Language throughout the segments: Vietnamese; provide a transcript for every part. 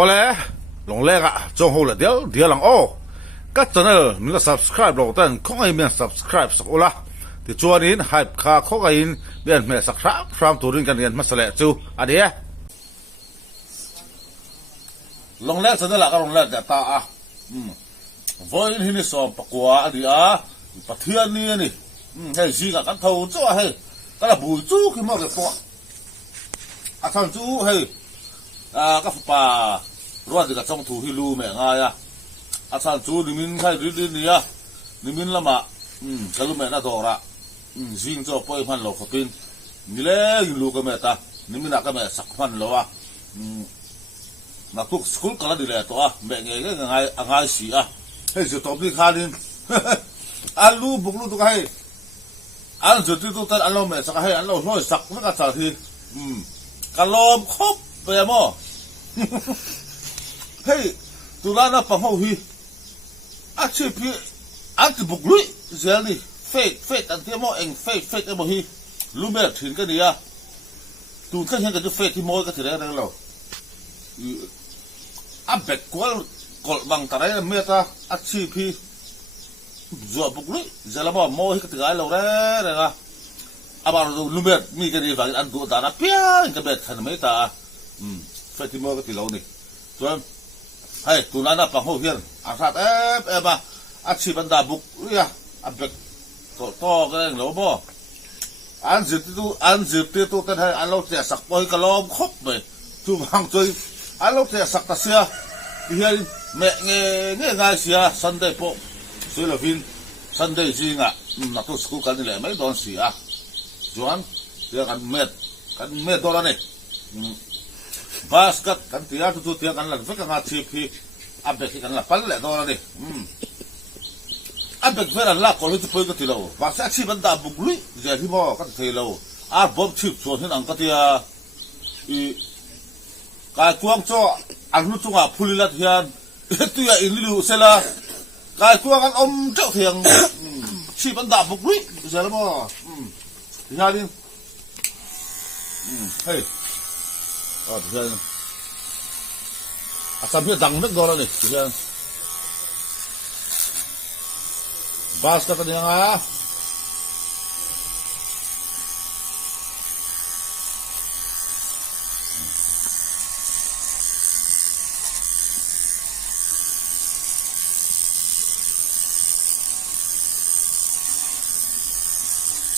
ole long le ga chong ho la dia lang o ka channel mi ga subscribe lo tan khong ai mi subscribe sak ola ti chuan in hype kha kho ga in bian me sak ram turin kan yan masale chu adia long le channel la ka long le ta a voi hin ni so pakwa adia pathian ni ni hei ji ga kan thau chu hei ka la bui chu ki mo ke po a thang chu hei ka pa ruột thì cả trong thủ hi lu mẹ ngay à san chú thì mình khai đi đi à thì mình làm à cái lu mẹ nó đỏ ra riêng cho bôi phan lẩu pin như lẽ lu cái mẹ ta thì mình làm cái mẹ sặc phan lẩu à mà thuốc school cái đi lẹ to à mẹ nghe cái ngay xì à hay giờ tóm đi khai đi ăn lu bụng lu tụi hay ăn giờ tụi tụi ăn lo mẹ sặc hay ăn lo nói sặc nó cái sao thì cái lo khóc về mà hey, tu la na pahau hi. Achi pi, anti buglui, zeli, fate, anti mo eng fate emo hi. Lumer thin ka niya. Tu kan hian ka tu fate hi mo ka thira na lo. Abek kol bang tarai meta achi pi. Zo buglui, zela mo hi ka tigai lo re nga. Abar lumer mi ka ni vang an du ta na pia ka bet khan meta. Fate mo ka tilau ni. Tuan hay tu na pang hian a sat ba a chi ban da buk ya a bek to cái lo bo an zit tu kan hay an lo te sak poi ka lom khop be tu bang choi an lo te sak ta sia ti hian me nge nga sia sunday po sui lo vin sunday ji nga na tu school kan le mai don sia juan dia kan met do la ne basket kan tia tu tia kan la vek nga chip hi abek kan la pal le do ni abek vera la ko lu poi ka ti lo ba sa chi ban da bugui je hi mo ka ti lo a bob chip so hin ang ka tia i ka kuang cho an lu chunga phulila hian tu ya in lu sela ka kuang an om chau thiang chi ban da bugui je lo mo ti ha din hey thế sao biết rằng nước đó này thế basket cái này à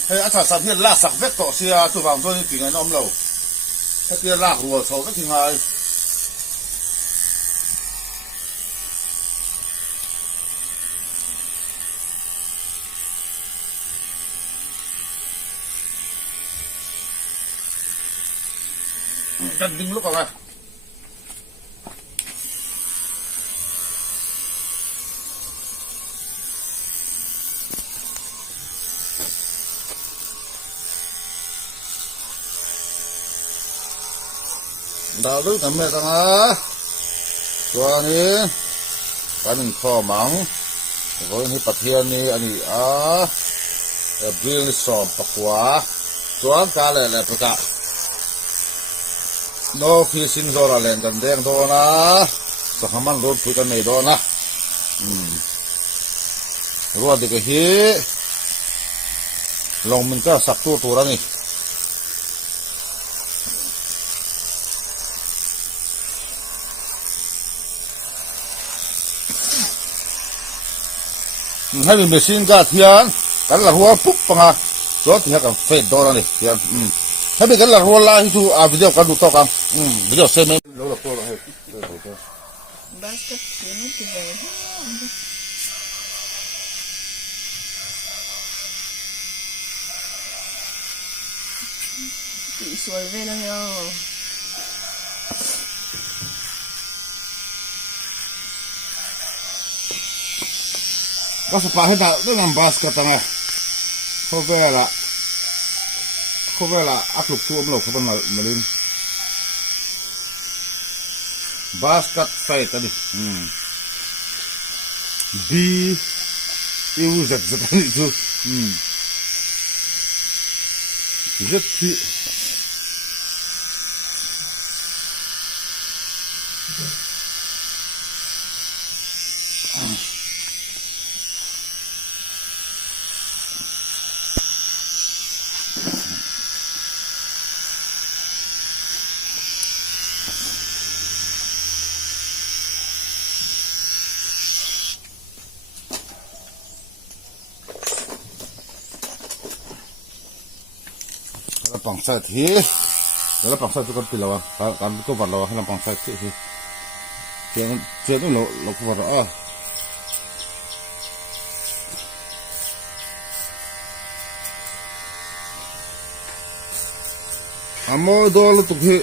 hay anh sao biết là sặc vết tổ xia tôi vào tôi thì ngày năm lâu cái kia lạc rùa sầu cái thì ngay chân đinh lúc rồi đào đức làm mẹ tăng á cho ni cái mình kho mắng rồi ni pathian ni ani à bill som pakwa chuan ka le paka no khi sin zo ra len kan deng do na sa haman road pu kan nei do na ruột thì cái hi lòng mình ka sak tu ra ni hay mình machine ka thian kan la huwa pup panga so ti ha kan fe do ni thian hay mình kan la huwa la hi chu a video kan du to kan video se me lo la ko la he basket ni ti ve ti suai ve la yo có sự phá hết nào nó làm basket tăng à không về là áp lực xuống lộc không phải mà lên basket phải cái đi đi yêu giật này chứ rất thị bằng sai thế đó là bằng sai tôi còn tì lâu còn có vật lâu hay là bằng sai thế thì chuyện nó lộ vật đó mỗi đó là tục hệ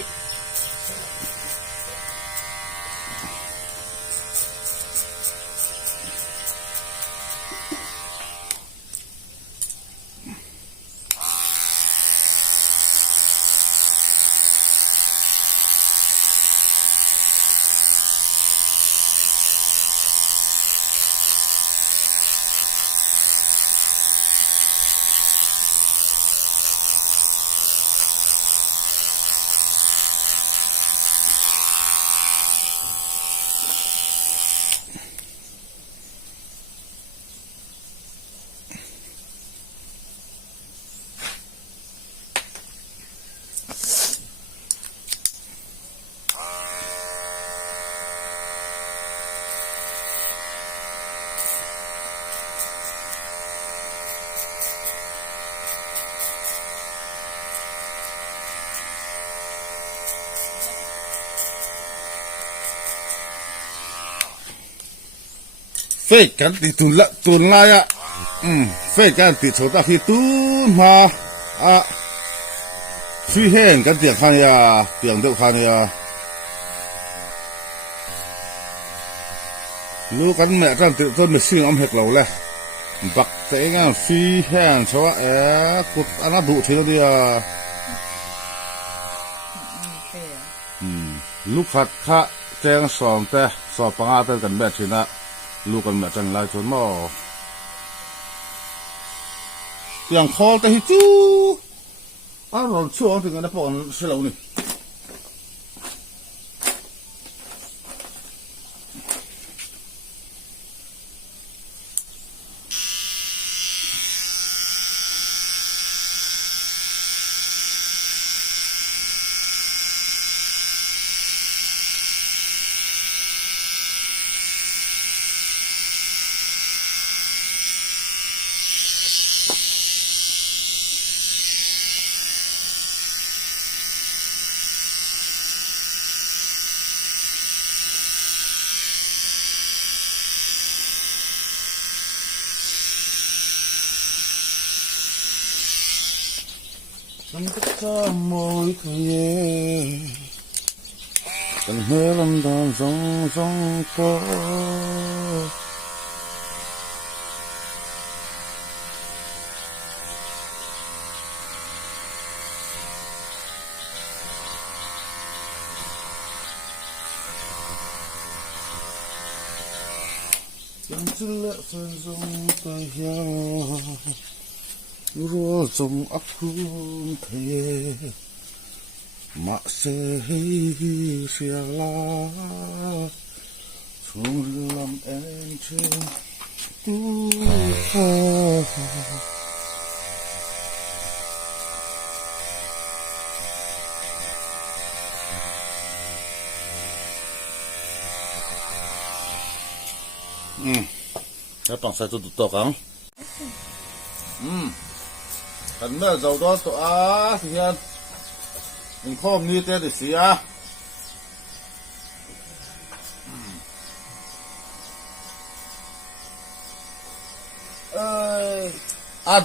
phê cắn thì tuần lại ạ phê cắn thì chỗ ta khi tuần mà phi hẹn cắn tiền khăn ya tiền đâu khăn ya lúc cắn mẹ cắn tự tôn được sinh ông hệt lẩu lẹ bạc tế ngang phi hẹn cho cột ăn đủ thế đi lúc phát khá trang sòng te sò bằng tên cần mẹ chuyện áลูกกันมาจังไรจนมออย่างคอแต่ฮิจูเราช่วงถึงกันนะพวกนั้นเสลานี่มันก็จะมอยเขยตั้งเฮลันดานสองก็ยังจะเละเป็นสองก็ยังรู้จงอักคุณเทมาเสียลาชงลำเอ็นเชตูฟ้าแล้วต้องใส่ตัวกันกันเมื่อเราโดนตัวสิเฮียนมันข้อมนี้เต้เสีย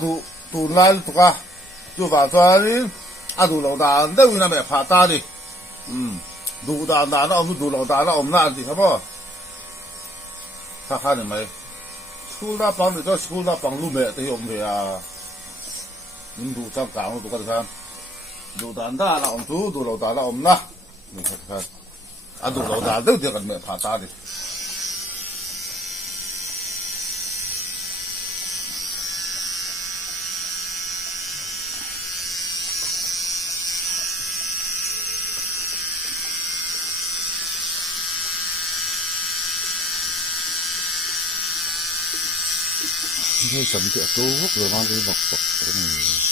ดูตูนไล่ตัวก็就反正ดู老大都有那么怕打的ดู大那我们ดู老大那我们那的好不好他看见没school那帮的叫 school那帮路没得用的呀印度上港我都看看ดู大那我们ดู老大那我们那你看看ดู老大都这个没怕打的ให้สมเด็จตัวหรือว่าที่บอกตัวนี้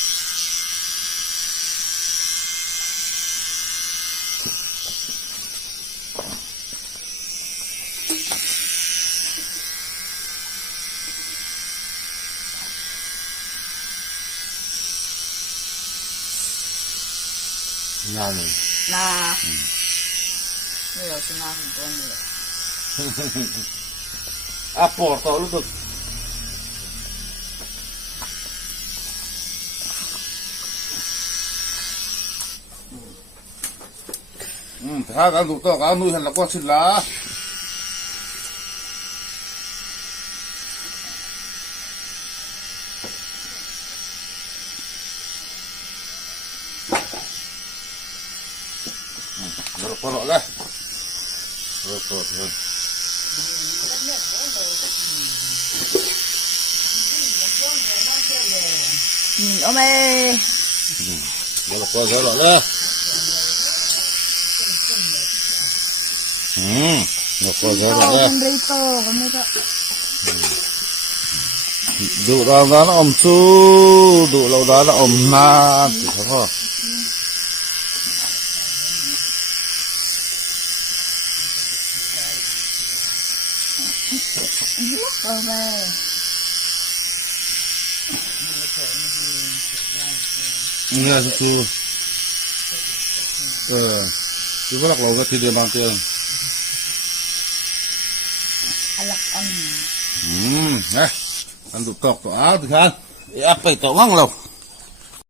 งานนี่ นาไม่เราจะนาถึงตัวนี้ อ่ะปอดต่อลูกตัวถ้าการถูกต้องการนู่นเห็นแล้วก็สิละเดี๋ยวพอแล้วเดี๋ยวพอแล้ว โอเม Đó là qua gió lọ đó. Nó qua gió lọ đó. Dụ ra nó ôm su, dụ lâu đó nó ôm na, chỉ thế thôi. Nghe su. Chú có lắc lầu cái thì để bằng tiền. Nè, ăn tụt tọc tỏ áo thì khăn. Áp phải tỏ ngang lầu.